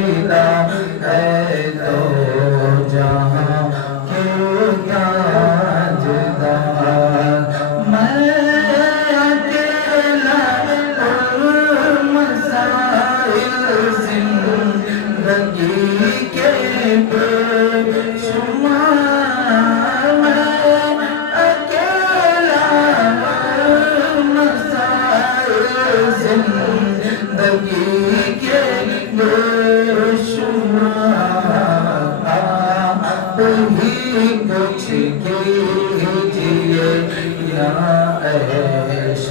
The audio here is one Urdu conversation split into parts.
اکیلا ہے تو جہاں کے تاجدار میں اکیلا مسائل زندگی کے بے شمار میں اکیلا مسائل زندگی کے بے شمار آپ ہی کچھ کیجئے یا عیش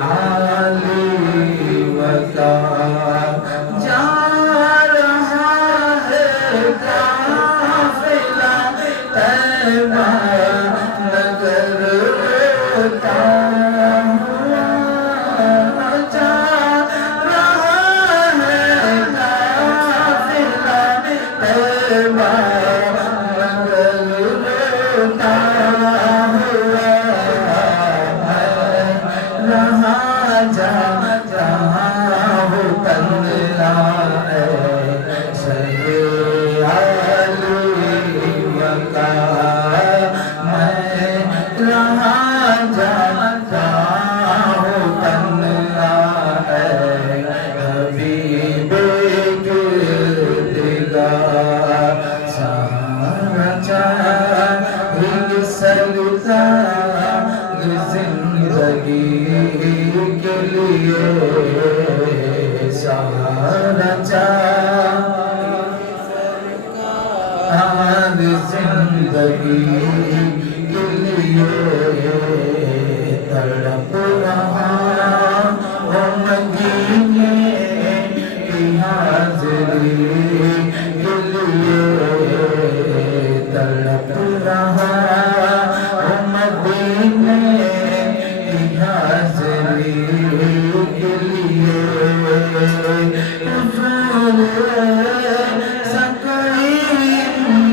عالی وقار جا رہا ہے قافلہ طیبہ نگر روتا ہوا جا رہا ہے قافلہ طیبہ نگر روتا ہوا رہا جہاں ہو تنہا شہے عالی وقار میں رہا جہاں ہو تنہا حبیب گردگار سہارا چاہے سلطا زندگی کے لیے سہارا چاہے زندگی کے لیے تڑپ رہا ہوں مدینے کی حاضری کے لیے تڑپ رہا ہوں مدینے کی حاضری کے لیے حضور سا کوئی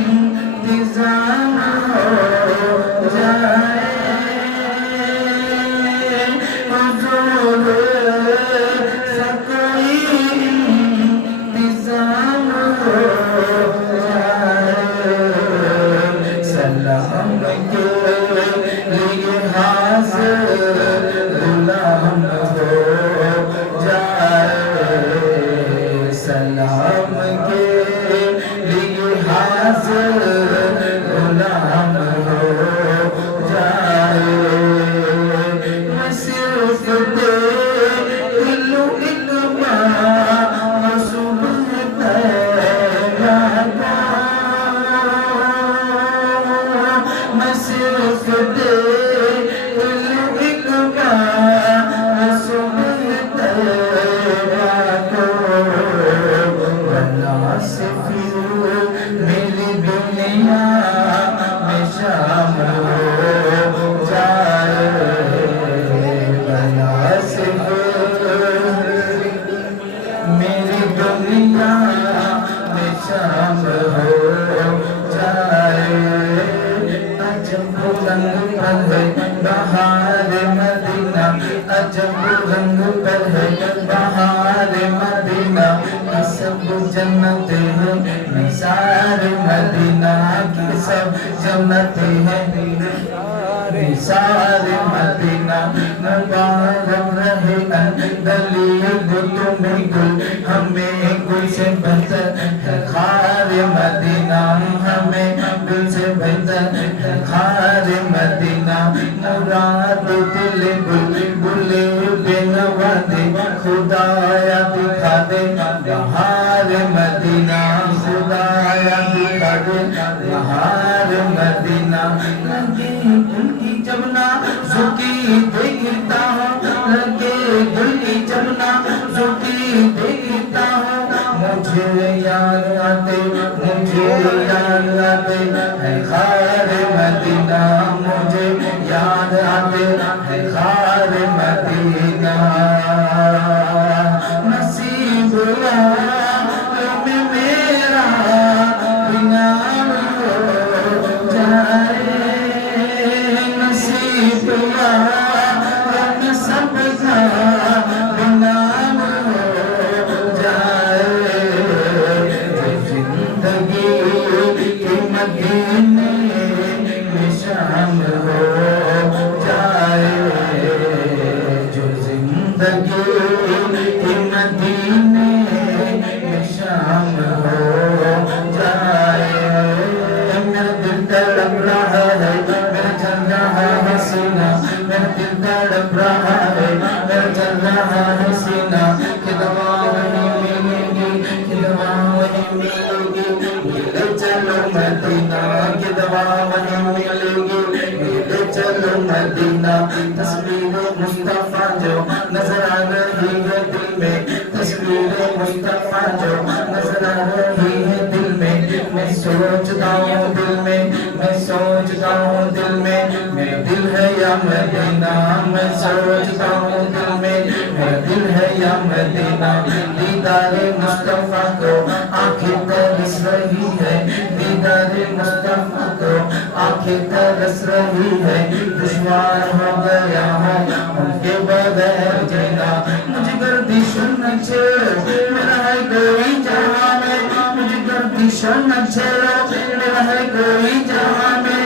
انتظام ہو جائے حضور سا کوئی انتظام ہو جائے سلام کے لیے حاضر غلام ہو جائے سلام کے لیے حاضر غلام ہو جائے میں صرف دل ایک بار صبح تیرا میں صرف دل ایک بار صبح تیرا بنا سے پھر میری دنیا میں شامل ہو جائے بنا سے پھر میری دنیا میں شامل ہو جائے عجب رنگ پر ہے بہار مدینہ عجب رنگ پر ہے بہار مدینہ یہ سب جنت ہے نثار مدینہ کی سب جنت ہے نثار مدینہ مبارک رہے دلیل تمہیں گل ہمیں گل سے بہتر ہے خار مدینہ ہمیں گل سے بہتر ہے خار مدینہ مراد دل گل گلے بے نوا دے خدایا دکھا دے بہار مدینہ خدایا دکھا دے بہار مدینہ لگے گل کی جمنا زکی دیکھتا ہوں لگے گل کی جمنا زکی دیکھتا ہوں مجھے یاد آتے ہے خار مدینہ مجھے یاد آتے ہے خار مدینہ نصیب میں میرا بنا ہو جائے نصیب میں سب کا بنا ہو جائے نظر آ رہی ہے دل میں میں سوچتا ہوں دل میں میں سوچتا ہوں دل میں میرا دل ہے یا مدینہ میں سوچتا ہوں دل میں میرا دل ہے یا مدینہ دیدار مصطفیٰ کو آنکھیں ترس رہی ہے دیدار مصطفیٰ کو آنکھیں ترس رہی ہے دشوار ہو گیا ہے ان کے بغیر جینا مجھے گردش نہ چھیڑو میرا ہے کوئی جہاں میں مجھے گردش نہ چھیڑو میرا ہے کوئی جہاں میں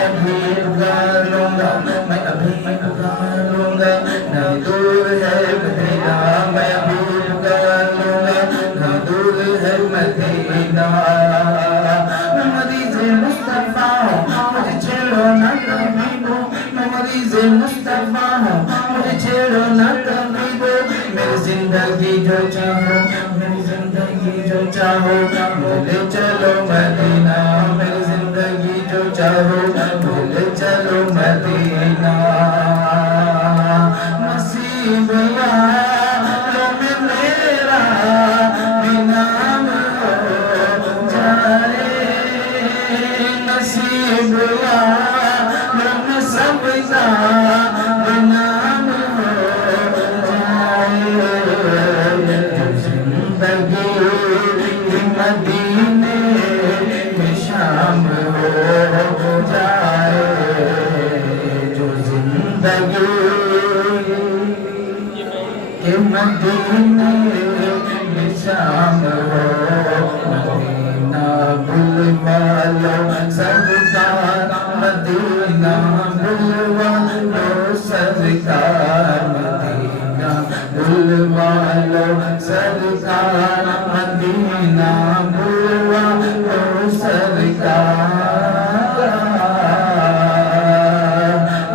ابھی پکار لوں گا میں ابھی پکار لوں گا نہ دور ہے مدینہ میں ابھی پکار لوں گا نہ دور ہے مدینہ میں مریض مصطفیٰ ہوں مجھے چھیڑو نہ کبھی کو میں مریض مصطفیٰ ہوں مجھے چھیڑو نہ کبھی کو میری زندگی جو چاہو میری زندگی جو چاہو لے چلو مدینہ میری زندگی جو چاہو لے چلو مدینہ نصیب یاروں میں میرا بنا ہو جائے نصیب یاروں میں سب کا بنا مدینے میں شام ہو جائے جو زندگی کے مدینے میں شام ہو مدینہ بلوا لو سرکار مدینہ بلوا لو سرکار مدینہ بلوا لو سرکار مدینہ بلوا لو سرکار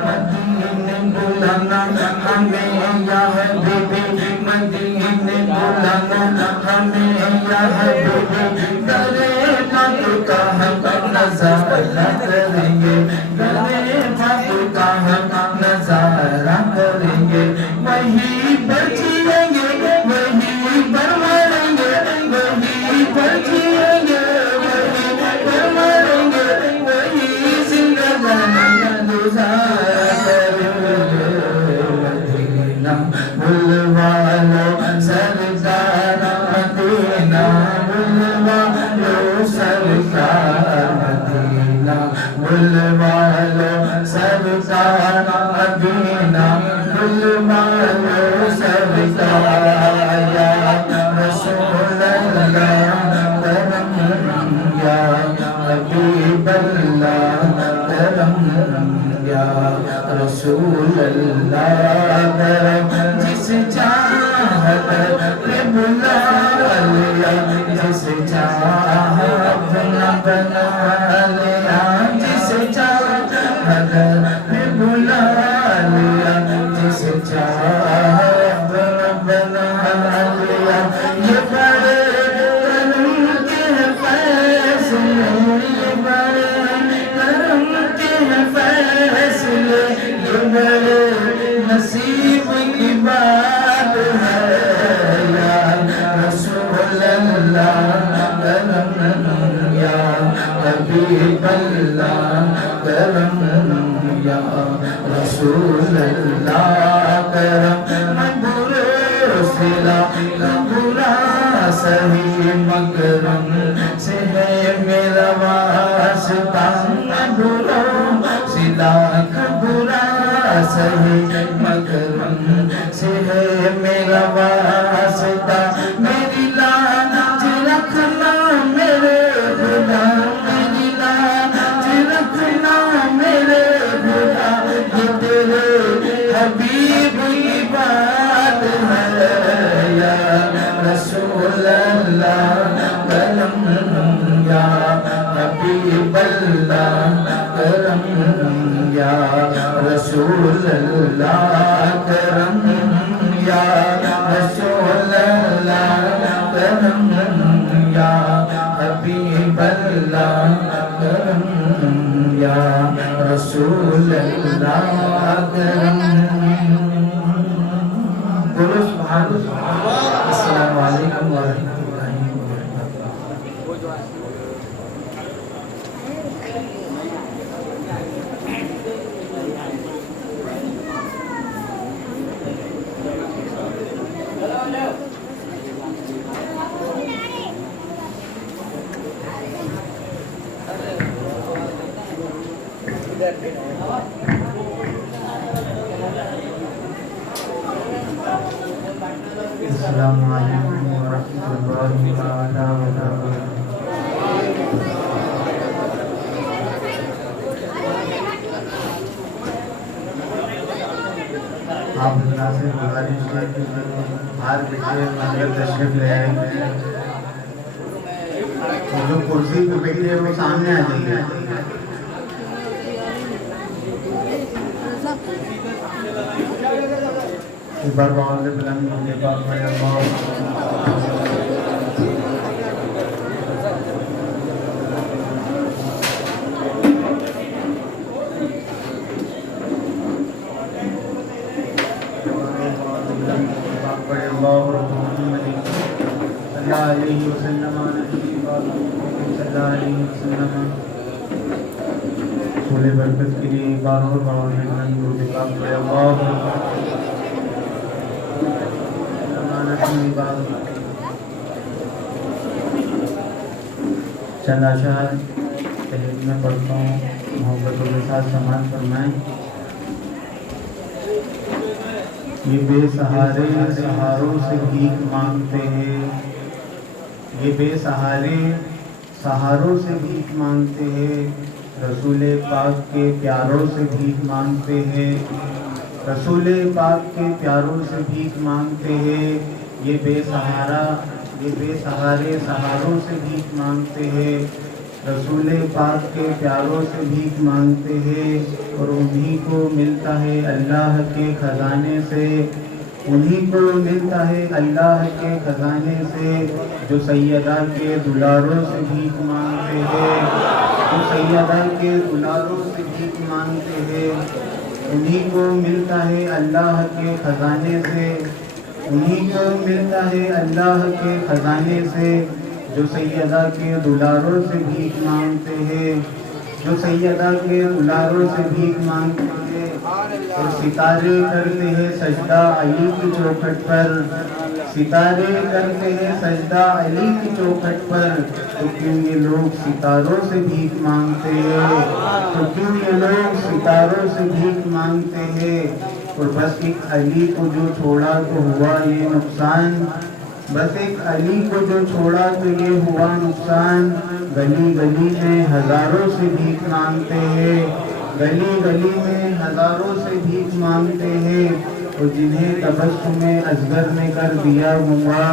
مدینے بلانا ہمیں یا حبیبی مدینے بلانا ہمیں یا حبیبی درے پاک کا ہم نظارہ کریں گے درے پاک کا ہم نظارہ کریں گے وہی پر جیئیں گے وہی پر مریں گے وہی پر جیئیں گے وہی پر مریں گے وہی زندگانی کا گزارا کریں گے مدینہ بلوا لو سرکار مدینہ بلوا لو سرکار مدینہ بلوا لو سرکار مدینہ بلوا لو سرکار یا رسول اللہ کرم یا حبیب اللہ کرم یا رسول اللہ کرم جس چاہت پہ بلا لیا جس چاہت اپنا بنا لیا جس چاہت پہ بلا لیا جس چاہت اپنا بنا لیا یہ بڑے کرم کے فیصلے یہ بڑے کرم کے فیصلے یہ بڑے نصیب کی بات ہے یا رسول اللہ کرم یا حبیب اللہ کرم یا رسول اللہ کرم برو سلا برا سہی مکرم سے ہے میرا واسطہ برو سلا برا سہی مکرم سے ہے میرا واسطہ میری لعنت رکھنا میرے خدا میری لعنت رکھنا میرے خدا یہ تیرے حبیب کی بات ہے یا رسول اللہ کرم یا حبیب اللہ کرم یا رسول اللہ کرم یا رسول اللہ کرم یا حبیب اللہ کرم یا رسول اللہ کرم بولو سبحان اللہ السلام علیکم ورحمۃ اللہ وبرکاتہ آپ اللہ سے گزارش ہے کہ ہر بچے منظر تشریف لے آئیں گے، جو کرسی پہ بیٹھے ہیں وہ سامنے آ جائیے. ایک بار باؤل بلند ہونے پاک میں علیہ وسلم سولے برکت کے لیے باروں باروں میں پاک پڑے اللہ چند اشعار تحریر میں پڑھتا ہوں، محبتوں کے ساتھ سماعت فرمائیں. یہ بے سہارے سہاروں سے بھیک مانگتے ہیں، یہ بے سہارے سہاروں سے بھیک مانگتے ہیں، رسول پاک کے پیاروں سے بھیک مانگتے ہیں، رسول پاک کے پیاروں سے بھیک مانگتے ہیں. یہ بے سہارے سہاروں سے بھیک مانگتے ہیں، رسول پاک کے پیاروں سے بھیک مانگتے ہیں، اور انہی کو ملتا ہے اللہ کے خزانے سے، انہی کو ملتا ہے اللہ کے خزانے سے، جو سیدہ کے دلاروں سے بھیک مانگتے ہیں، جو سیدہ کے دلاروں سے بھیک مانگتے ہیں، انہی کو ملتا ہے اللہ کے خزانے سے، انہی کو ملتا ہے اللہ کے خزانے سے، جو سیدہ کے دلاروں سے بھیک مانگتے ہیں، جو سیدہ کے دلاروں سے بھیک مانگتے ہیں. اور ستارے کرتے ہیں سجدہ علی کی چوکھٹ پر، ستارے کرتے ہیں سجدہ علی کی چوکھٹ پر. تو کیوں یہ لوگ ستاروں سے بھیک مانگتے ہیں، تو کیوں یہ لوگ ستاروں سے بھیک مانگتے ہیں. اور بس ایک علی کو جو چھوڑا تو ہوا یہ نقصان، بس ایک علی کو جو چھوڑا تو یہ ہوا نقصان. گلی گلی میں ہزاروں سے بھیک مانگتے ہیں، گلی گلی میں ہزاروں سے بھیک مانگتے ہیں. اور جنہیں تبسم اصغر نے کر دیا گنگا،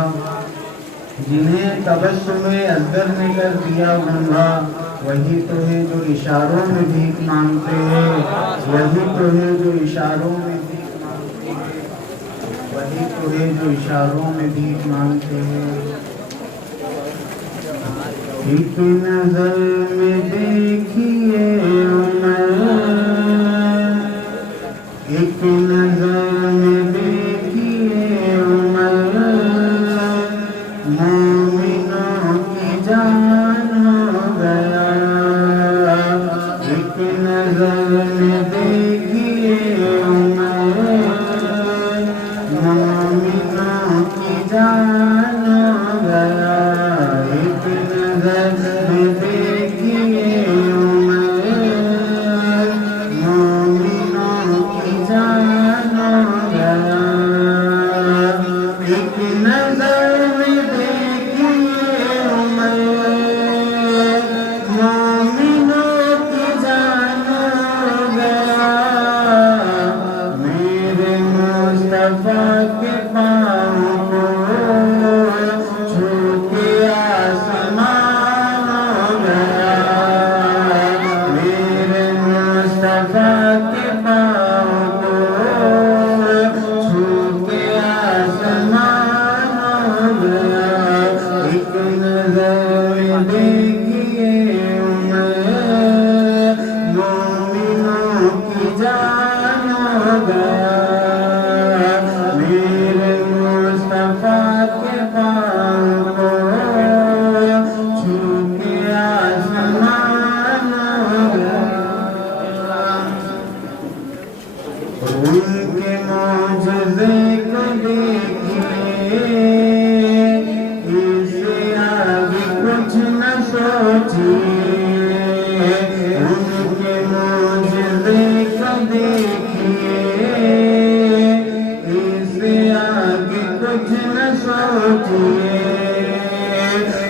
جنہیں تبسم اصغر نے کر دیا گنگا، وہی تو ہے جو اشاروں میں بھیک مانگتے ہیں، وہی تو ہے جو اشاروں میں بھیک مانگتے ہیں، وہی تو ہے جو اشاروں میں بھیک مانگتے ہیں. ایک نظر میں دیکھیے عمر، ایک نظر میں دیکھیے عمر، مومنوں کی جان ہو گیا. ایک نظر میں دیکھیے عمر، مومنوں کی جان ہو گیا. ایک نظر میں دیکھیے عمر، مومنوں کی جان ہو گیا. ایک نظر میں دیکھیے عمر، مومنوں کی جان ہو گیا. میرے مصطفیٰ کے پاؤں کو چھو کے آسمان ہو گیا. میرے مصطفیٰ کے پاؤں کو چھو کے آسمان ہو گیا. ایک نظر میں دیکھیے عمر، مومنوں کی جان ہو گیا. میرے مصطفیٰ کے پاؤں کو چھو کے آسمان ہو گیا. ان کے معجزے کو دیکھیے، اس سے آگے کچھ نہ سوچیے. ان کے معجزے کو دیکھیے، اس سے آگے کچھ نہ سوچیے.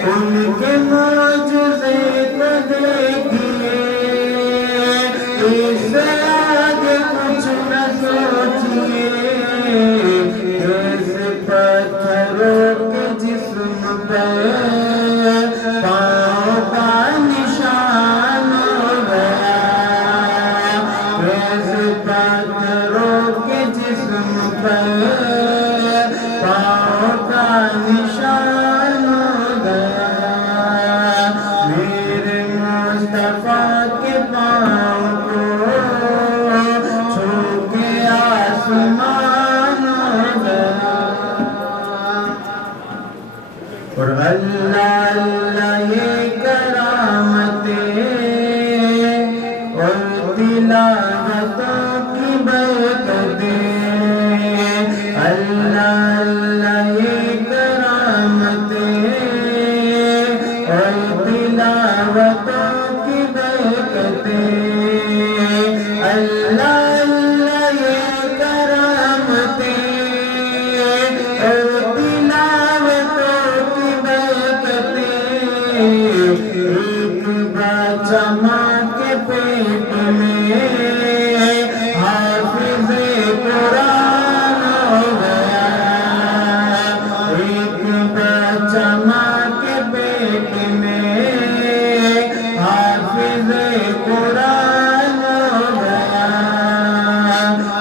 ان کے معجزے کو دیکھیے، اس سے آگے کچھ نہ سوچیے، کیسے پتھروں کے جسم پہ پاؤں کا نشان ہو گیا، کیسے پتھروں کے جسم پہ پاؤں کا نشان ہو گیا، میرے مصطفیٰ کے پاؤں کو چھو کے آسمان ہو گیا، اور اللہ اللہ یہ کرامتیں اور تلاوتوں کی برکتیں، اللہ اللہ یہ کرامتیں اور تلاوتوں کی برکتیں، اللہ اللہ یہ کرامتیں اور تلاوتوں کی برکتیں، ایک بچہ ماں کے پیٹ میں حافظ قرآن ہو گیا، ایک بچہ ماں کے پیٹ میں حافظ قرآن ہو گیا،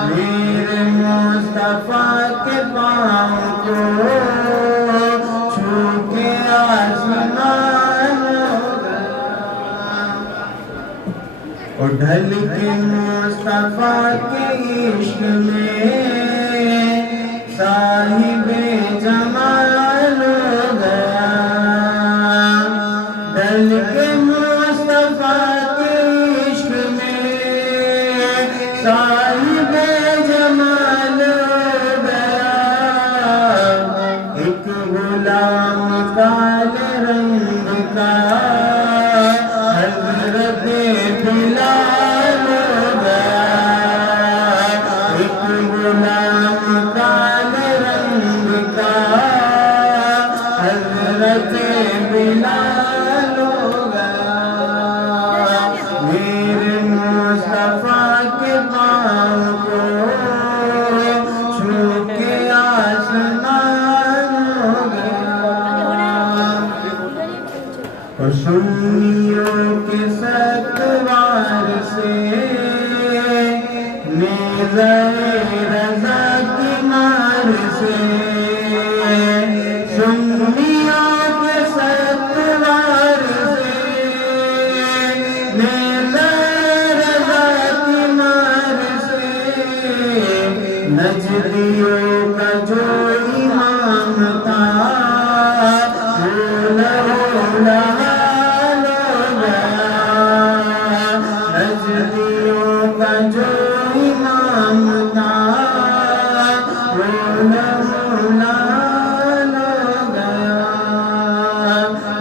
میرے مصطفیٰ کے پاؤں کو چھو کے آسمان ہو گیا، اور ڈھل کے مصطفیٰ کے عشق میں صاحب جمال ہو گیا، ڈھل کے مصطفیٰ کے عشق میں صاحب جمال ہو گیا، ایک غلام کالے رنگ کا حضرت بلال ہو گیا، ایک غلام کالے رنگ کا حضرت بلال ہو گیا، میرے مصطفیٰ کے پاؤں کو چھو کے آسمان ہو گیا، اور سنیوں کے ستوار سے نیزہ رضا کی مار سے، سنیوں کے ستوار سے نیزہ رضا کی مار سے، نجدیوں کا جو امام تھا وہ لہو لہال ہو گیا، نجدیوں کا جو امام تھا وہ لہو لہال ہو گیا،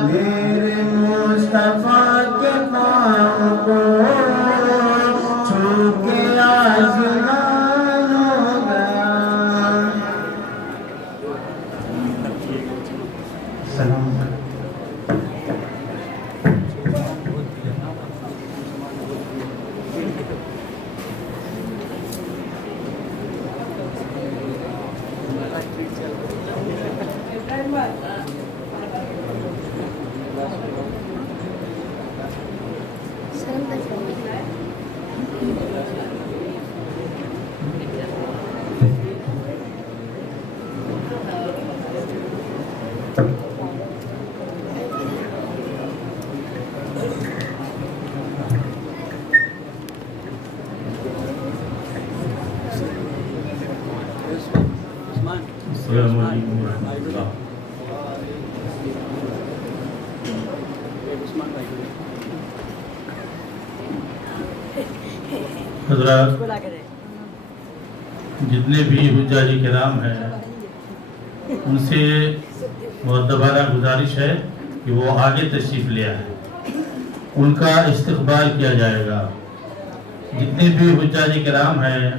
میرے مصطفیٰ کے پاؤں کو چھو کے آسمان ہو گیا، سلام السلام علیکم ورحمۃ اللہ۔ حضرات، جتنے بھی حجاج کرام ہیں ان سے مؤدبانہ گزارش ہے کہ وہ آگے تشریف لے آئیں، ان کا استقبال کیا جائے گا۔ جتنے بھی حجاج کرام ہیں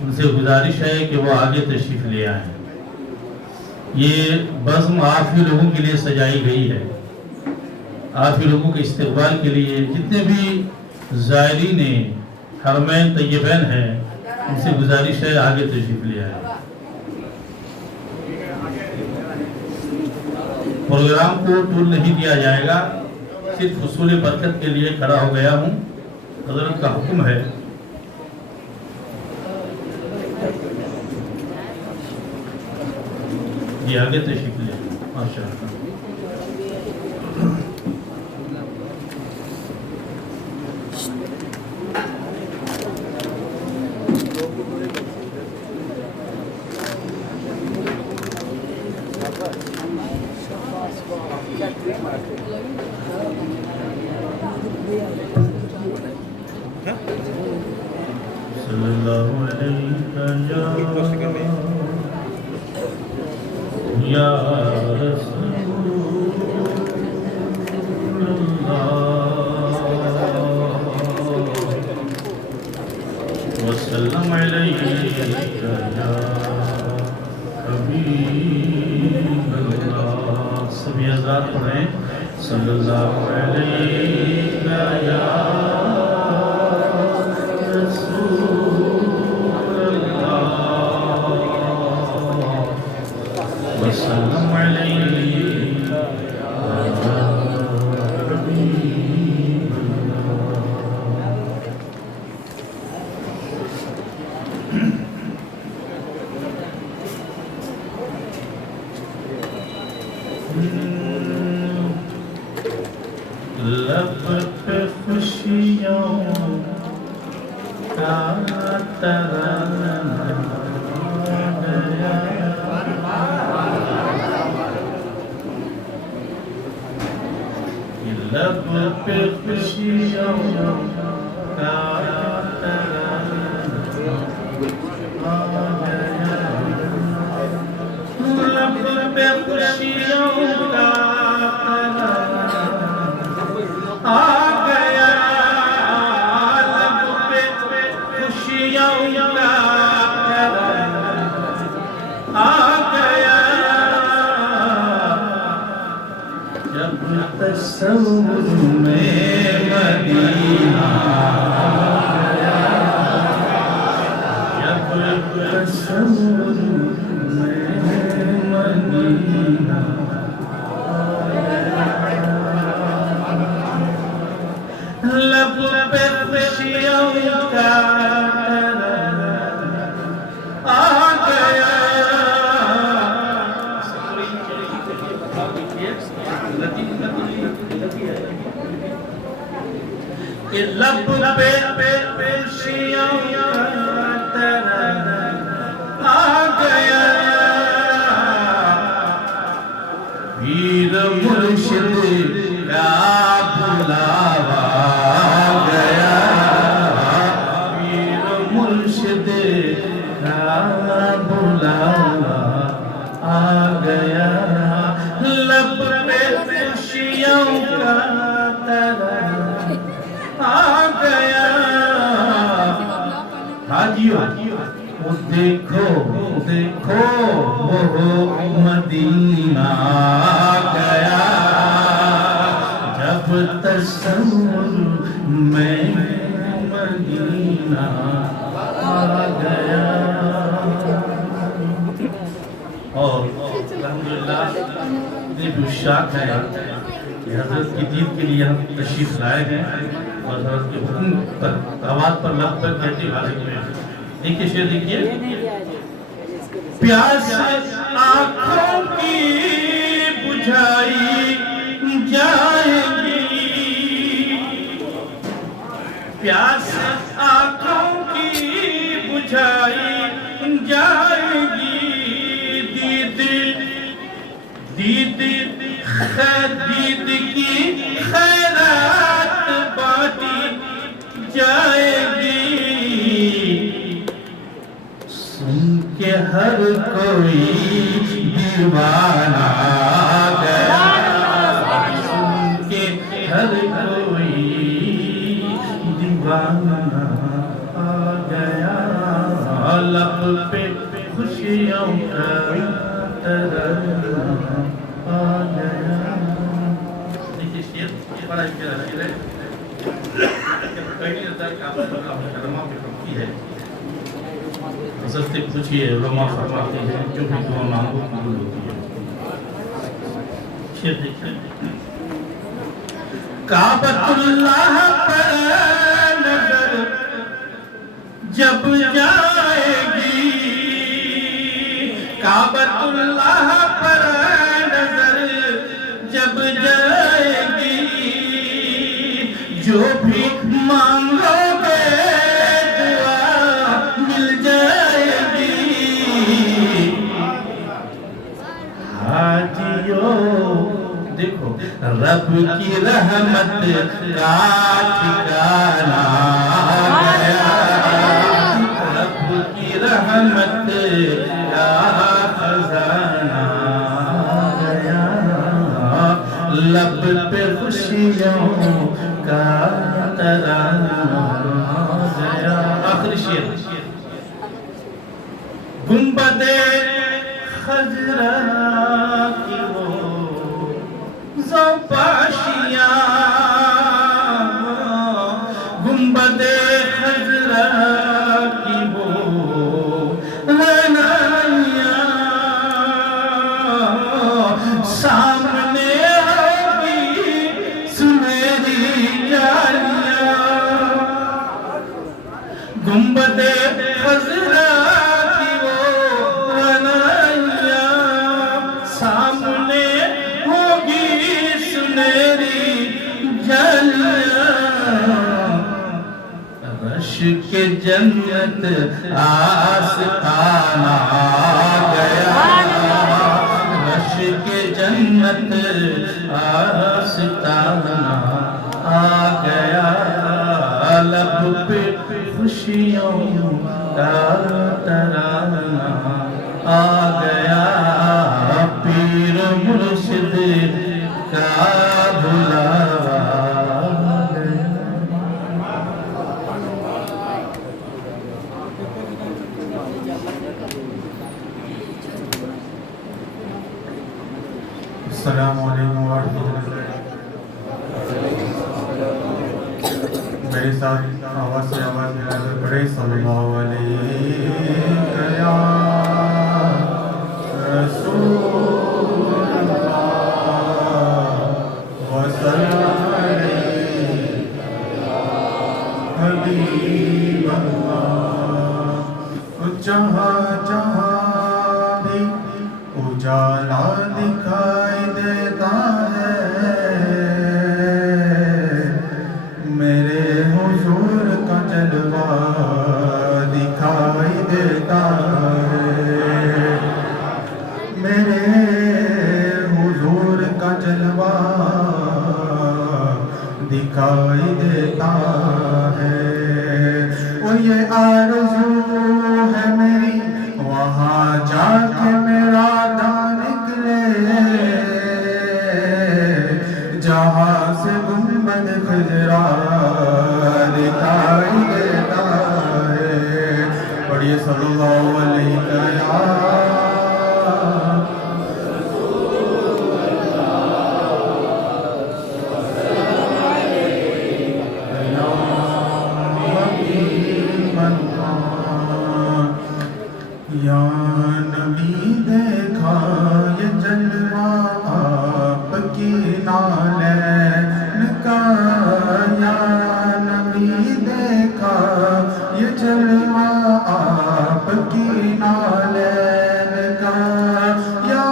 ان سے گزارش ہے کہ وہ آگے تشریف لے آئیں۔ یہ بزم آپ ہی لوگوں کے لیے سجائی گئی ہے، آپ ہی لوگوں کے استقبال کے لیے۔ جتنے بھی زائرین حرمین طیبین ہیں ان سے گزارش ہے آگے تشریف لے آئے۔ پروگرام کو طول نہیں دیا جائے گا، صرف حصول برکت کے لیے کھڑا ہو گیا ہوں، حضرت کا حکم ہے۔ یہ آگے تشریف لے ماشاء اللہ۔ صلی اللہ علیہ یا رسول اللہ وسلم علیہ یا حبیب اللہ۔ سبھی حضرات پڑھیں صلی اللہ علیہ یا وسلم علیہ یا حبیب اللہ۔ لب پہ خوشیوں کا ترانہ گیا، لب پہ خوشیوں کا ترانہ گیا، لب پہ خوشیوں کا آ گیا، لب پہ خوشیوں کا آ گیا، جب تصور میں مدینہ آ گیا، جب تصور میں مدینہ لب پہ خوشیوں کا آ گیا، کہ لب پہ خوشیوں کا ترانہ آ گیا، پیر مرشد کا بلاوا آ گیا، پیر مرشد کا بلاوا آ گیا، لب پہ خوشیوں کا ترانہ آ گیا۔ حاجیوں وہ دیکھو دیکھو وہ مدینہ آ گیا، جب تصور میں مدینہ آ گیا۔ اور الحمدللہ اتنے بشاک ہے کہ حضرت کی دید کے لیے ہم تشریف لائے ہیں اور حضرت کے حکم پر آواز پر لب پر کہتے حاضر ہوئے ہیں۔ دیکھیے شعر دیکھیے، پیاس آنکھوں کی بجھائی جائے گی، پیاس آنکھوں کی بجھائی جائے گی، دید کی خیرات بانٹی جائے گی، سن کے ہر کوئی دیوانہ آ گیا، سن کے ہر کوئی دیوانہ آ گیا، لب پہ خوشیوں کا ترانہ اشارہ کیا ہے کہیں ہوتا ہے کہ آپ علماء کی پکی ہے حضرت پوچھئے علماء فرماتے ہیں جو بھی دعا مانگو قبول ہوتی ہے شیر دیکھیں کعبۃ اللہ پر نظر جب جائے گی کعبۃ اللہ پر نظر جب جائے گی جو بھی مانگو گے دعا مل جائے گی حاجیو دیکھو رب کی رحمت کا ٹھکانہ گیا رب کی رحمت کا خزانہ گیا لب پہ خوشیوں کا ترانہ گیا آخری شعر گنبد خضرا کی وہ زوپاشیاں گنبد خضرا کی وہ رنائیاں سامنے ہوگی سنہری جالیاں گنبد خضرا کی وہ رنائیاں سامنے ہوگی سنہری جالیاں رش کے جنت آستانہ گیا رش کے جنت آستانہ آ گیا لب پہ خوشیوں کا ترانہ آ گیا پیر مرشد کا بلاوا السلام علیکم ورحمۃ اللہ میرے ساتھ آواز سے آواز ملا کر پڑھے صلی اللہ علیہ یا رسول اللہ وسلم علیہ حبیب اللہ جہاں جہاں بھی اجالا دکھائی دیتا ہے میرے حضور کا جلوہ دکھائی دیتا ہے میرے حضور کا جلوہ دکھائی دیتا ہے وہ یہ آرزو ہے میری وہاں جا کے میرا دان نکلے جہاں سے گنبد خضرا دکھائی دیتا ہے پڑھیے صلی اللہ علیہ یا نبی دیکھا یہ جلوہ آپ کی نالین کا یا نبی دیکھا یہ جلوہ آپ کی نالین کا یا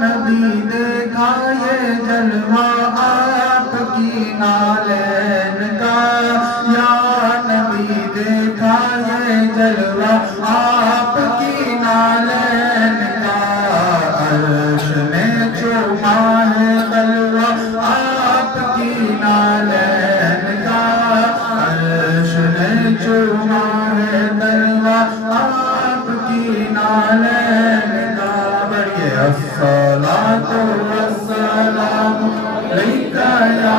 نبی دیکھا یہ جلوہ آپ کی نالین کا یا نبی دیکھا یہ جلوہ آپ کی نالین کا عرش نے چوما ہے تلوہ آپ کی نالین کا عرش نے چوما ہے تلوہ آپ کی نالین کا بڑھئے الصلاۃ والسلام علیکہ یا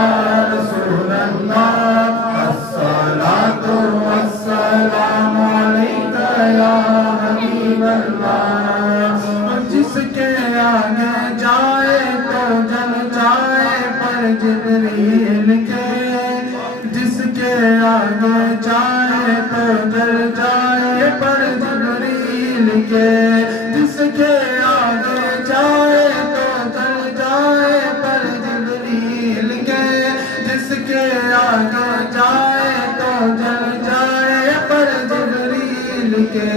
رسول اللہ الصلاۃ والسلام علیکہ یا حبیب اللہ جس کے آگے جائے تو جل جائے پر جبریل کے کے آگے جائے تو جل جائے پر جبریل کے،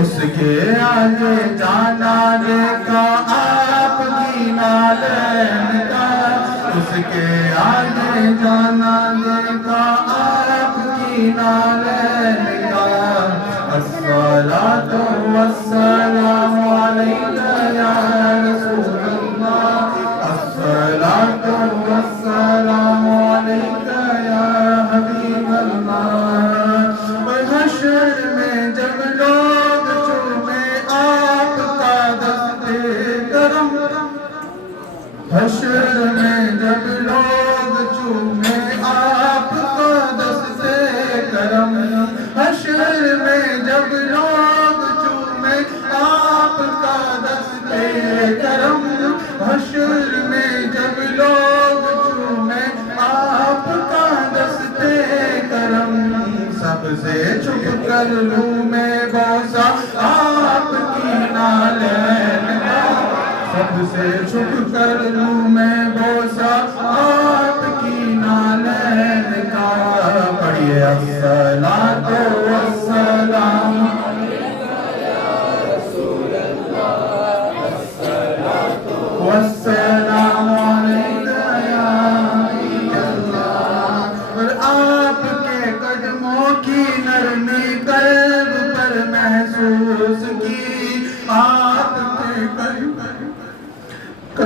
اس کے آگے جانا دیکھا آپ کی نالین کا، اس کے آگے جانا دیکھا آپ کی نالین کا۔ الصلاۃ والسلام علیک یا رسول اللہ، الصلاۃ والسلام علیک یا حبیب اللہ۔ حشر میں جب لوگ چومے آپ کا دست کرم، حشر میں جب لوگ چومے آپ کا دست کرم، حشر میں جب لوگ چومے آپ کا دست کرم، حشر میں جب لوگ چومے آپ کا دست کرم، سب سے چھپ کر لوں میں بوسہ آپ کی نالین کا، سب سے چھپ کر لوں میں بوسہ آپ کی نالین کا۔ پڑھیے الصلاۃ والسلام والسلام علیک یا حبیب اللہ۔ اور آپ کے قدموں کی نرمی قلب پر محسوس کی، آپ کے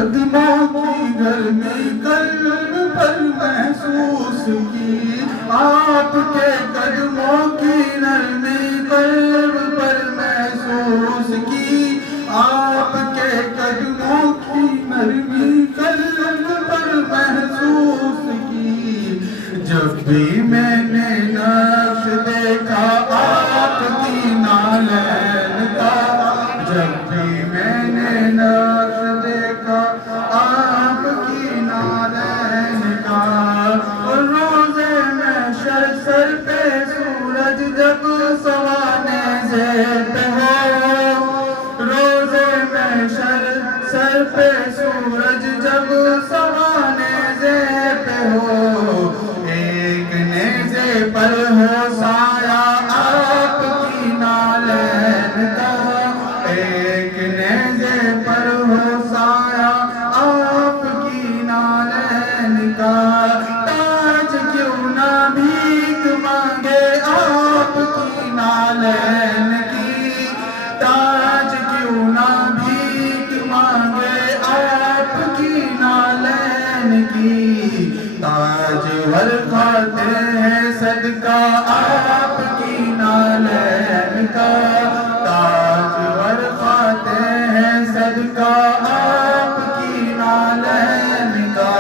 قدموں کی گرمی قلب پر محسوس کی، آپ کے قدموں کی نرمی قلب پر محسوس کی، آپ کے قدموں کی نرمی قلب پر محسوس کی۔ جب بھی میں نے نقش دیکھا آپ کی نالین کا، جب بھی میں نے نقش دیکھا آپ کی نالین کا، اور روزے محشر سر پہ سورج جب سوانے زیب ہو، روزے محشر سر پہ سورج جب سوانے زیب ہو، ایک نیزے پر ہو سایہ آپ کی نالین کا، ایک نیزے پر ہو سایہ آپ کی نالین کا۔ تاج کیوں نہ بھیک مانگے آپ کی نالین کی، تاج کیوں نہ بھیک مانگے آپ کی نالین کی، تاج ور کھاتے ہیں صدقہ آپ کی نالین کا، تاج ور کھاتے ہیں صدقہ آپ کی نالین کا۔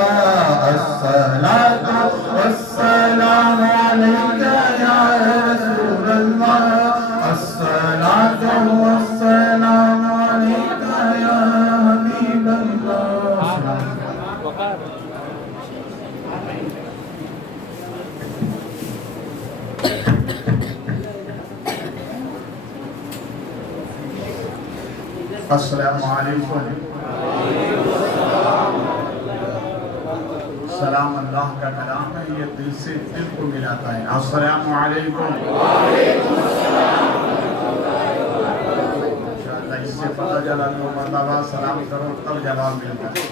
الصلاۃ والسلام علیک یا رسول اللہ، الصلاۃ والسلام علیک یا حبیب اللہ۔ السلام علیکم۔ سلام اللہ کا کلام ہے، یہ دل سے دل کو ملاتا ہے۔ السلام علیکم۔ انشاءاللہ اس سے پتہ چلا دو مرتبہ سلام کرو تب جواب ملتا ہے۔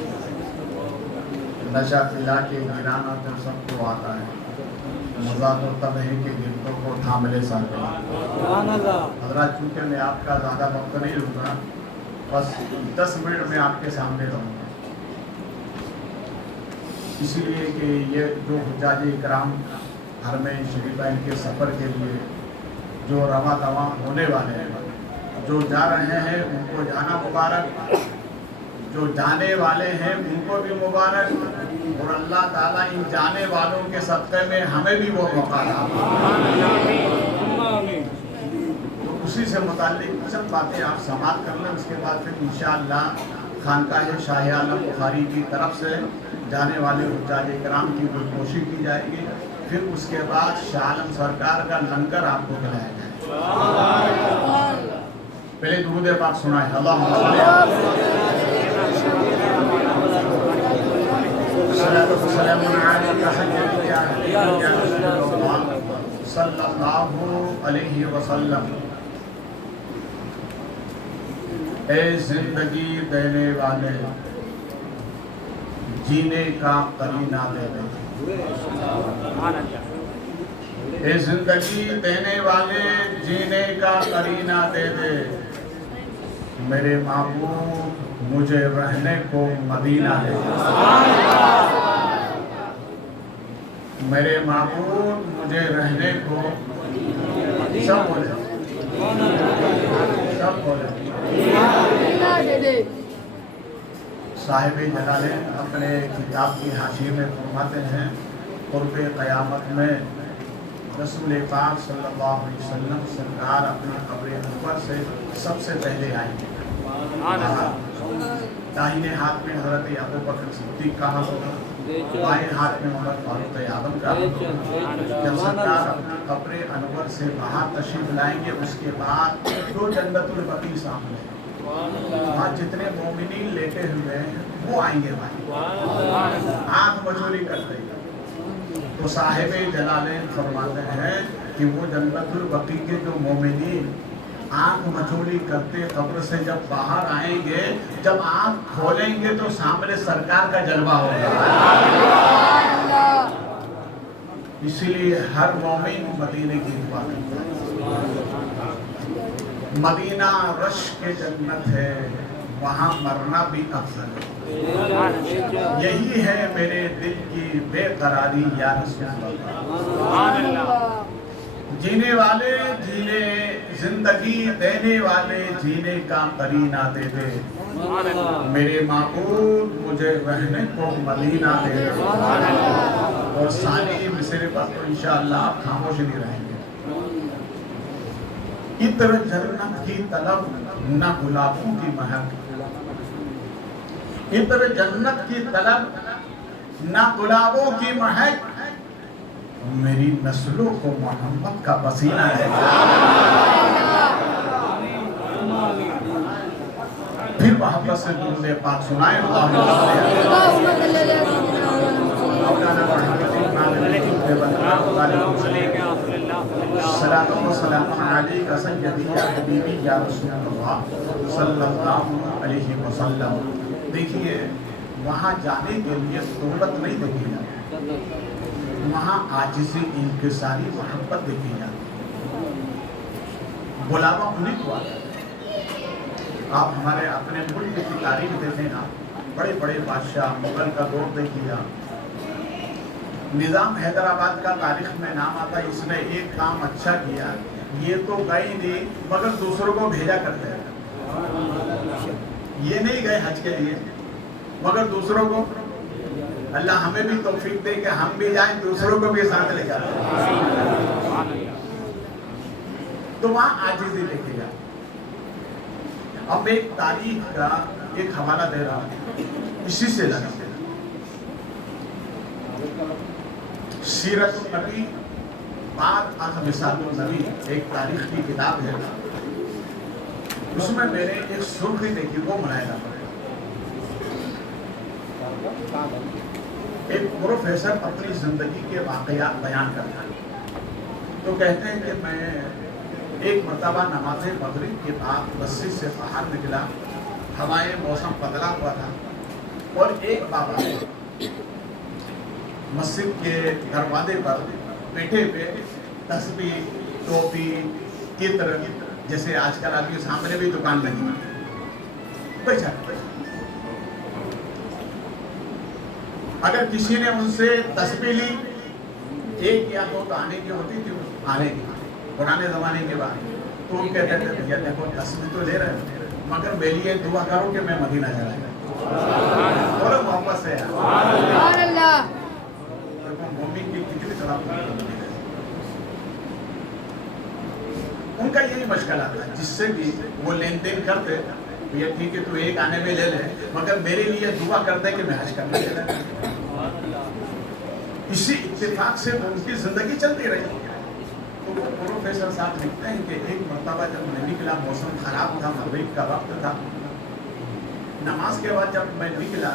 نشہ پلا کے گرانا تو سب کو آتا ہے، مزہ تو تب ہے کہ گرتوں کو تھام لے سکتے ہیں۔ حضرات چونکہ میں آپ کا زیادہ وقت نہیں لوں گا، بس 10 منٹ میں آپ کے سامنے رہوں گا، اس لیے کہ یہ جو حجاج اکرام حرمین شریفین کے سفر کے لیے جو رواں دواں ہونے والے ہیں، جو جا رہے ہیں ان کو جانا مبارک، جو جانے والے ہیں ان کو بھی مبارک، اور اللہ تعالیٰ ان جانے والوں کے صدقے میں ہمیں بھی وہ موقع دے۔ تو اسی سے متعلق چند باتیں آپ سماعت کر لیں، اس کے بعد پھر انشاءاللہ خانقاہ شاہ عالم بخاری کی طرف سے جانے والے حجاج کرام کی گلگوشی کی جائے گی، پھر اس کے بعد شاہ عالم سرکار کا لنگر آپ کو کھلایا جائے گا۔ پہلے درود پاک سنائیں۔ اللہم صلی صلی اللہ علیہ وسلم۔ اے زندگی دینے والے، جینے کا قرینہ دے دے۔ اے زندگی دینے والے، جینے کا قرینہ دے دے۔ میرے معبود مجھے رہنے کو مدینہ دے دے۔ میرے معبود مجھے رہنے کو، سب بولے سب بولے۔ صاحب جلالین اپنے کتاب کی حاشیے میں فرماتے ہیں قرب قیامت میں رسول پاک صلی اللہ علیہ وسلم سرکار اپنے قبر انور سے سب سے پہلے آئیں گے۔ داہنے ہاتھ میں حضرت ابوبکر صدیق کا ہاتھ ہوگا، بائیں ہاتھ میں عمر فاروق اعظم کا ہاتھ ہوگا۔ جب سرکار اپنے قبر انور سے باہر تشریف لائیں گے، اس کے بعد دو جنت البقیع سامنے، وہاں جتنے مومنین لیٹے ہوئے ہیں وہ آئیں گے بھائی، آنکھ مچولی کرتے ہیں۔ تو صاحب جلالین فرماتے ہیں کہ وہ جنت البقیع کے جو مومنین آنکھ مچولی کرتے قبر سے جب باہر آئیں گے، جب آنکھ کھولیں گے تو سامنے سرکار کا جلوہ ہوگا۔ اسی لیے ہر مومن مدینے کی دعا کرتا ہے۔ مدینہ رش کے جنت ہے، وہاں مرنا بھی افضل ہے۔ یہی ہے میرے دل کی بے قراری یا رسول اللہ۔ جینے والے جینے، زندگی دینے والے جینے کا قرینہ دے دے۔ میرے معبود مجھے رہنے کو مدینہ دے دے۔ اور ساری مصرے پر تو انشاءاللہ آپ خاموش نہیں رہیں گے۔ عطر جنت کی طلب نہ گلابوں کی مہک، عطر جنت کی طلب نہ گلابوں کی مہک، میری نسلوں کو محمد کا پسینہ ہے۔ پھر محبت سے درود پاک سنائیں۔ صلاۃ و سلام علیک سیدی یا حبیبی یا رسول اللہ صلی اللہ علیہ وسلم۔ دیکھیے وہاں جانے کے لیے دولت نہیں دیکھی جاتی، وہاں عاجزی، انکساری، محبت دیکھی جاتی۔ بلاوا انہیں کو آتا ہے۔ آپ ہمارے اپنے ملک کی تاریخ دیکھیں نا، بڑے بڑے بادشاہ، مغل کا دور دیکھیے گا، نظام حیدرآباد کا تاریخ میں نام آتا ہے، اس نے ایک کام اچھا کیا، یہ تو گئے نہیں مگر دوسروں کو بھیجا کرتے ہیں۔ یہ نہیں گئے حج کے لیے مگر دوسروں کو، اللہ ہمیں بھی توفیق دے کہ ہم بھی جائیں، دوسروں کو بھی ساتھ لے جاتے ہیں۔ تو وہاں عاجزی لے کے جاتے۔ اب ایک تاریخ کا ایک حوالہ دے رہا ہوں، اسی سے لگا سیرت النبی بعد از مثال النبی، ایک تاریخ کی کتاب ہے، اس میں میں نے ایک سرخی دیکھی، وہ ملاحظہ کریں۔ ایک پروفیسر اپنی زندگی کے واقعات بیان کرتا ہے، تو کہتے ہیں کہ میں ایک مرتبہ نماز مغرب کے بعد مسجد سے باہر نکلا، ہمارے موسم بدلا ہوا تھا، اور ایک بابا مسجد کے دروازے پر بیٹھے ہوئے تسبیح، ٹوپی، عطر، جیسے آج کل آپ کے سامنے بھی دکان لگی بیٹھا۔ اگر کسی نے ان سے تسبیح لی، ایک یا دو تو آنے کی ہوتی تھی، آنے کی پرانے زمانے کے بعد، تو ان کہتے تھے بھیا دیکھو تسبیح تو لے رہے ہیں مگر میرے لیے دعا کرو کہ میں مدینہ چلا جاؤں۔ بولو محبت سے یار، مومن کی کتنی طرح ان کا یہی مشکل آتا ہے، جس سے بھی وہ لین دین کرتے، یہ ٹھیک ہے تو ایک آنے میں لے لے مگر میرے لیے دعا کرتے کہ میں حج کرنے چلا جاؤں۔ اسی اتفاق سے ان کی زندگی چلتی رہی۔ تو وہ پروفیسر صاحب لکھتے ہیں کہ ایک مرتبہ جب میں نکلا، موسم خراب تھا، مغرب کا وقت تھا، نماز کے بعد جب میں نکلا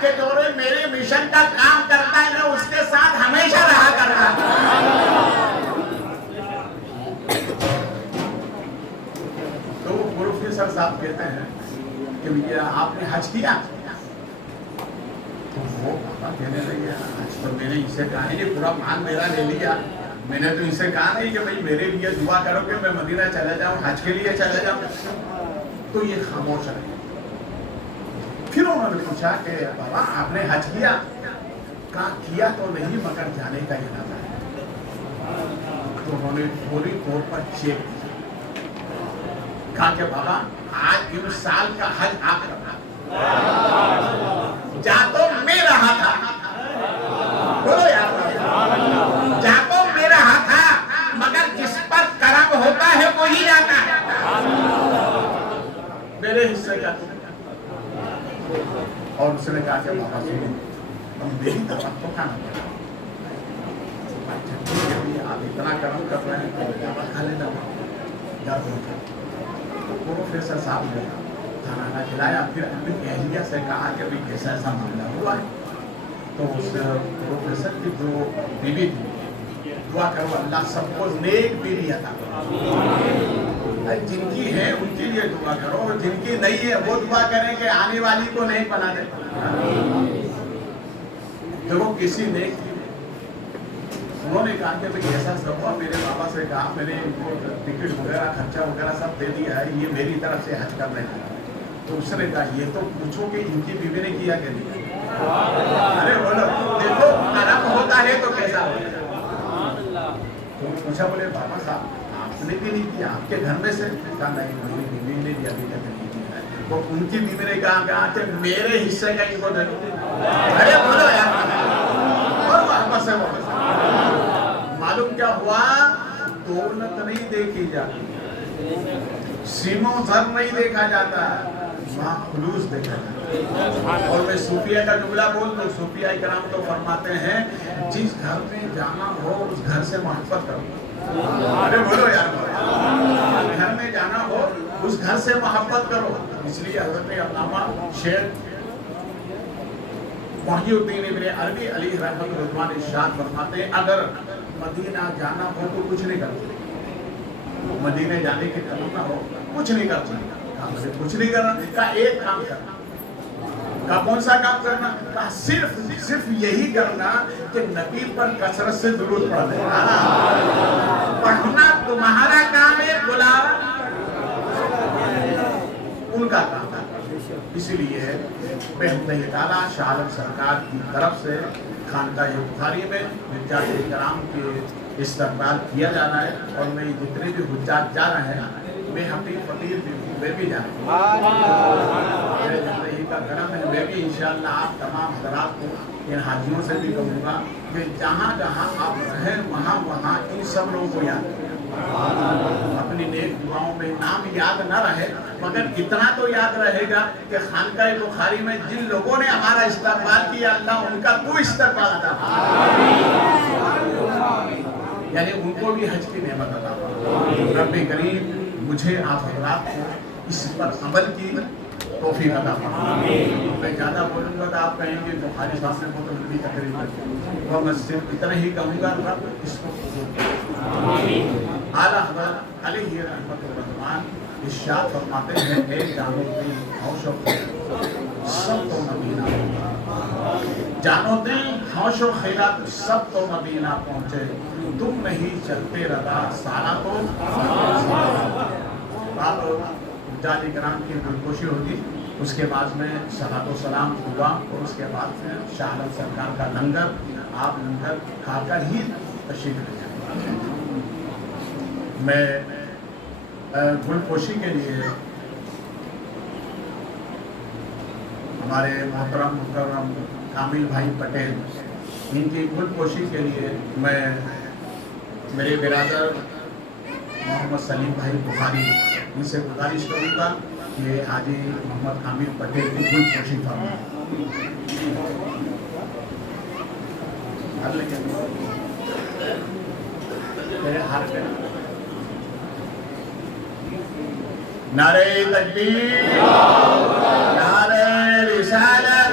کہ جو میرے مشن کا کام کرتا ہے میں اس کے ساتھ ہمیشہ رہا کرتا تو پروفیسر صاحب کہتے ہیں کہ آپ نے حج کیا؟ تو وہ کہنے لگے حج تو میں نے اسے کہا نہیں، پورا مال میرا لے لیا، میں نے تو اسے کہا نہیں کہ بھائی میرے لیے دعا کرو کہ میں مدینہ چلا جاؤں، حج کے لیے چلا جاؤں. تو یہ خاموش رہے. پھر انہوں نے پوچھا کہ بابا آپ نے حج کیا؟ کہا کیا تو نہیں مگر جانے کا ارادہ ہے. تو انہوں نے پوری طور پر چیک کہا کہ بابا آج ان سال کا حج آپ کرنا، جا تو میں رہا تھا، بولو یار، جا تو میں رہا تھا مگر جس پر کرم ہوتا ہے وہی جاتا ہے. میرے حصے کا اور اس نے کہا کہ بابا سنو میری طرف تو کھانا پڑا، آپ اتنا کرم کر رہے ہیں تو جاوا کھا لینا. پروفیسر صاحب نے کھانا کھلایا، پھر اپنی اہلیہ سے کہا کہ بھائی کیسا ایسا معاملہ ہوا ہے. تو اس پروفیسر کی جو بیوی تھی، دعا کرو اللہ سب کو نیک بیوی عطا کرے، جن کی ہے ان کے لیے دعا کرو، اور جن کی نہیں ہے وہ دعا کریں کہ آنے والی کو نیک بنا دے. دیکھو کسی نیک تھی، انہوں نے کہا کہ بھئی ایسا سب ہوا، میرے بابا سے کہا میں نے ان کو ٹکٹ وغیرہ خرچہ وغیرہ سب دے دیا ہے، یہ میری طرف سے حج کرنے کا. تو اس نے کہا یہ تو پوچھو کہ ان کی بیوی نے کیا کہ نہیں. ارے بولو دیکھو کرم ہوتا ہے تو کیسا ہوتا. تو پوچھا بولے بابا صاحب آپ نے بھی نہیں کیا، آپ کے گھر میں سے؟ کہا نہیں میری بیوی نے بھی ابھی تک نہیں کیا. تو ان کی بیوی نے کہا کہ میرے حصے کا ان کو دے دو. ارے بولو یار، اور واپس ہے واپس. معلوم کیا ہوا؟ دولت نہیں دیکھی جاتی، سیم و زر نہیں دیکھا جاتا، وہاں خلوص دیکھا جاتا. اور میں صوفیہ کا جملہ بول دوں، صوفیہ اکرام تو فرماتے ہیں جس گھر میں جانا ہو اس گھر سے محبت کرو. ارے بولو یار، گھر میں جانا ہو اس گھر سے محبت کرو. اس لیے حضرت علامہ شیخ محی الدین ابن عربی علیہ رحمۃ رضوان ارشاد فرماتے ہیں اگر مدینہ جانا ہو تو کچھ نہیں کرنا. مدینہ جانے کے کرنا ہو کچھ نہیں کرنا. کچھ نہیں کرنا، کہا ایک کام کرنا. کہا کون سا کام کرنا؟ کہا صرف یہی کرنا کہ نبی پر کثرت سے درود پڑھ دینا. پڑھنا تمہارا کام ہے، بلاوا ان کا کام ہے. اسی لیے بہت تعالیٰ شاہ عالم سرکار کی طرف سے خانقاہ بخاری میں حجاج کرام کے استقبال کیا جانا ہے. اور میں جتنے بھی حجاج جا رہے ہیں میں اپنی فقیر بھی ہوں، میں بھی جا رہا ہوں. میرے زندگی کا کرم ہے. میں بھی انشاءاللہ آپ تمام حضرات کو ان حاجیوں سے بھی کہوں گا کہ جہاں جہاں آپ رہیں وہاں ان سب لوگوں کو یاد کریں. اپنی نیک دعاؤں میں نام یاد نہ رہے مگر اتنا تو یاد رہے گا کہ خانقاہ بخاری میں جن لوگوں نے ہمارا استقبال کیا اللہ ان کا تو استقبال عطا فرمائے، یعنی ان کو بھی حج کی نعمت عطا فرمائے. رب کریم مجھے آپ حضرات کو اس پر عمل کی توفیق عطا فرمائے. میں زیادہ بولوں گا تو آپ کہیں گے بخاری صاحب نے بہت لمبی تقریر کی، اور میں صرف اتنا ہی کہوں گا رب اس کو اعلیٰ حضرت علیہ رحمۃ الرحمن ارشاد فرماتے ہیں اے جانو دل ہوش و خیرات سب تو مدینہ، جانو دل ہوش و خیرات سب تو مدینہ پہنچے، تم نہیں چلتے رضا سارا تو. آپ حجاج کرام کی دلکشی ہوگی، اس کے بعد میں صلاۃ و سلام ہوا، اور اس کے بعد میں شاہ عالم سرکار کا لنگر، آپ لنگر کھا کر ہی تشریف لے جائیں. میں گل پوشی کے لیے ہمارے محترم مکرم کامل بھائی پٹیل، ان کی گل پوشی کے لیے میں میرے برادر محمد سلیم بھائی بخاری ان سے گزارش کروں گا کہ حاجی محمد کامل پٹیل کی گل پوشی فرمائیں. نعرہ تکبیر، نعرہ رسالت.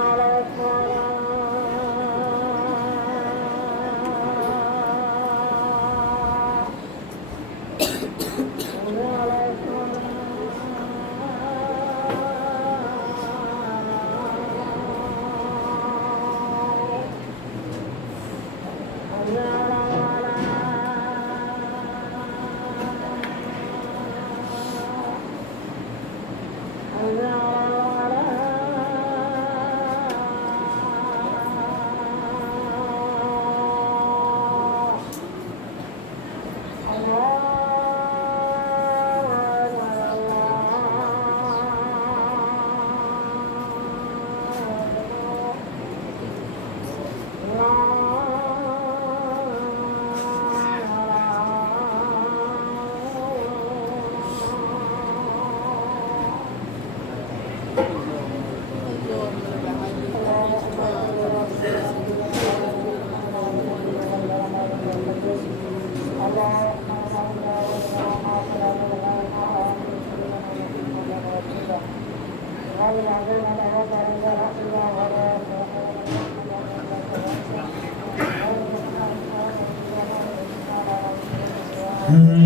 على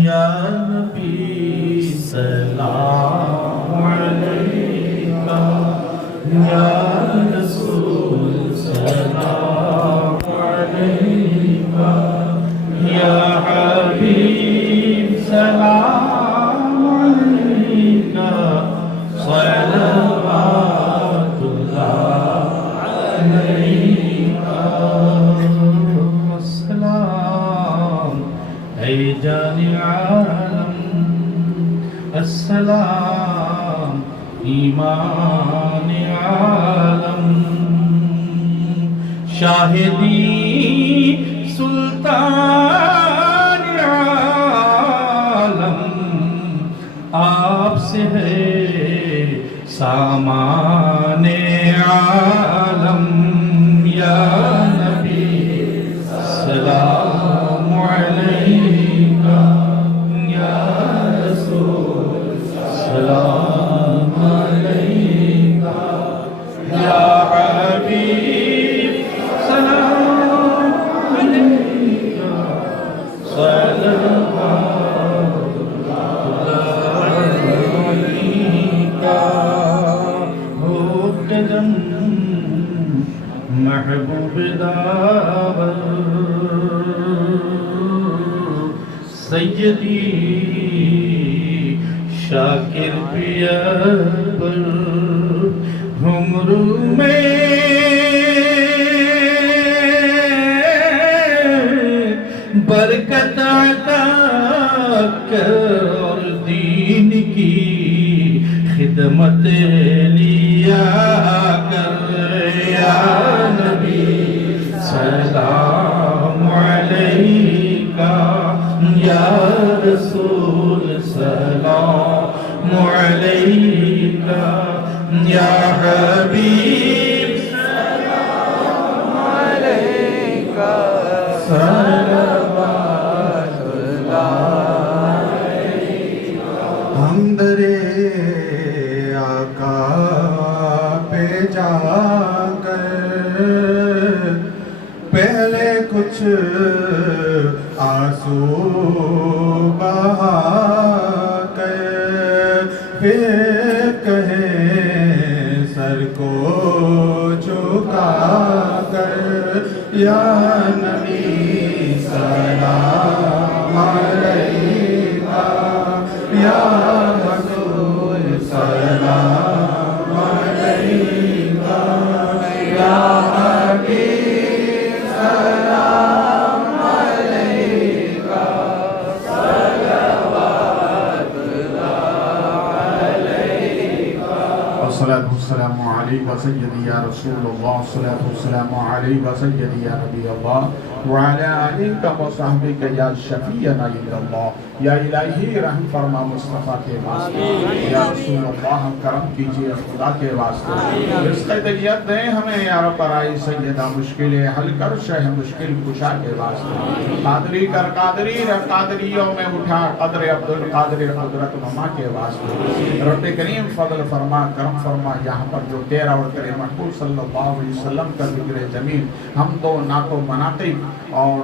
یا نبی سلام علیکہ، یا رسول سلام علیکہ، یا حبیب سلام علیکہ، صلوات اللہ علیکہ، السلام اے جان عالم، السلام ایمان عالم، شاہدی سلطان عالم، آپ سے ہے سامان عالم، یا نبی سلام علیکہ، یا رسول سلام علیکہ، یا حبیب سلام علیکہ، صلوات اللہ علیکہ، ہو قدم محبوب داور سیدی شاکر پیابر، گھمرو میں برکت عطا کر اور دین کی خدمت لیا کر، یا نبی سلام علیکہ، یا رسول سلام علیکہ، یا حبیب سلام علیکہ، صلوات اللہ علیکہ، ہم درے آقا پہ جا کر پہلے کچھ آنسو بہا کر پھر کہیں سر کو جھکا کر، یا نبی سلام علیکہ، یا رسول سلام علیکہ، یا حبیب سلام علیکہ، صلوات اللہ علیکہ، والصلاة والسلام علیکہ سیدی یا رسول اللہ، والصلاة والسلام علیکہ سیدی یا نبی اللہ، وعلی آلک و صحبک یا شفیعنا عند اللہ، یا الہی رحم فرما مصطفیٰ کے واسطے، یا رسول اللہ کرم کیجئے خدا کے واسطے، رزق طیب دیں ہمیں یا رب برائی سیدہ، مشکلیں حل کر شہ مشکل کشا کے واسطے، قادری کر قادری رہ قادریوں میں اٹھا قدر عبدالقادر قدرت مما کے واسطے، رب کریم فضل فرما کرم فرما، یہاں پر جو تیرا اور تیرے محبوب صلی اللہ علیہ وسلم کا ذکر زمین ہم دو نعت و مناقب اور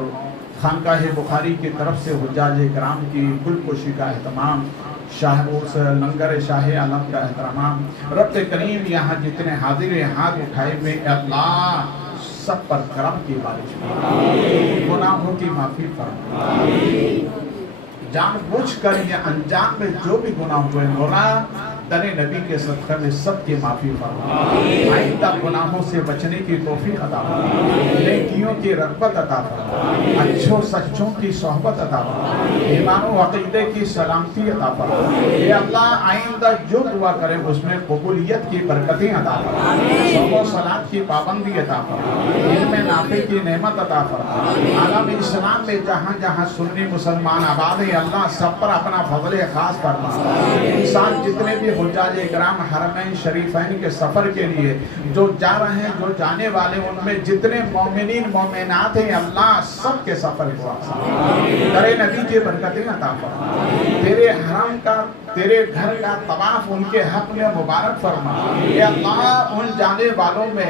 خانقاہ بخاری کی طرف سے حجاج کرام کی کل کوشی کا اہتمام، شاہ اس لنگر شاہ عالم کا احترام، رب کریم یہاں جتنے حاضر ہاتھ اٹھائے ہوئے اللہ سب پر کرم کی بارش فرما، گناہوں کی معافی فرما، جان بوجھ کر یا انجام میں جو بھی گناہ ہوئے مولا در نبی کے صدقہ میں سب کی معافی فرما، آئندہ گناہوں سے بچنے کی توفیق عطا فرما، نیکیوں کی رغبت عطا فرما، اچھوں سچوں کی صحبت عطا فرما، ایمان و عقیدے کی سلامتی عطا فرما، اے اللہ آئندہ جو دعا کرے اس میں قبولیت کی برکتیں عطا فرما، صوم و صلاۃ کی پابندی عطا فرما، علم نافع کی نعمت عطا فرما، عالم اسلام میں جہاں جہاں سنی مسلمان آباد ہیں اللہ سب پر اپنا فضل خاص فرما، انسان جتنے بھی حجاج کرام حرمین شریفین کے سفر کے لیے جو جا رہے ہیں جو جانے والے ان میں جتنے مومنین مومنات ہیں اللہ سب کے سفر کو آسان، در نبی کی برکتیں عطا فرما، تیرے حرم کا تیرے گھر کا طواف ان کے حق میں مبارک فرما، اے اللہ ان جانے والوں میں